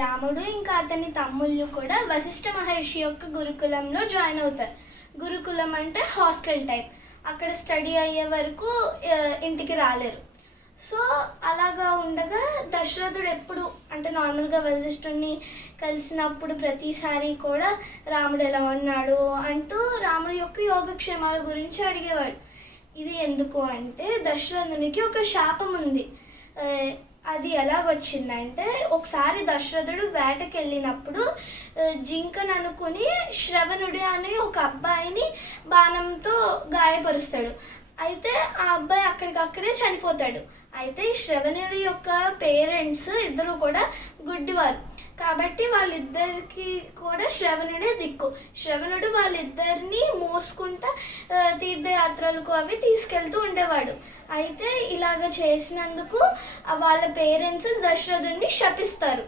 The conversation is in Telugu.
రాముడు ఇంకా అతని తమ్ముళ్ళు కూడా వశిష్ఠ మహర్షి యొక్క గురుకులంలో జాయిన్ అవుతారు. గురుకులం అంటే హాస్టల్ టైప్. అక్కడ స్టడీ అయ్యే వరకు ఇంటికి రాలేరు. సో అలాగా ఉండగా దశరథుడు ఎప్పుడు అంటే నార్మల్గా వశిష్ఠుడిని కలిసినప్పుడు ప్రతిసారి కూడా రాముడు ఎలా ఉన్నాడు అంటూ రాముడి యొక్క యోగక్షేమాల గురించి అడిగేవాడు. ఇది ఎందుకు అంటే దశరథునికి ఒక శాపం ఉంది. అది ఎలాగొచ్చిందంటే ఒకసారి దశరథుడు వేటకి వెళ్ళినప్పుడు జింకను అనుకుని శ్రవణుడు అనే ఒక అబ్బాయిని బాణంతో గాయపరుస్తాడు. అయితే ఆ అబ్బాయి అక్కడికక్కడే చనిపోతాడు. అయితే ఈ శ్రవణుడి యొక్క పేరెంట్స్ ఇద్దరు కూడా గుడ్డివారు కాబట్టి వాళ్ళిద్దరికి కూడా శ్రవణుడే దిక్కు. శ్రవణుడు వాళ్ళిద్దరిని మోసుకుంటా తీర్థయాత్రలకు అవి తీసుకెళ్తూ ఉండేవాడు. అయితే ఇలాగ చేసినందుకు వాళ్ళ పేరెంట్స్ దశరథుడిని శపిస్తారు.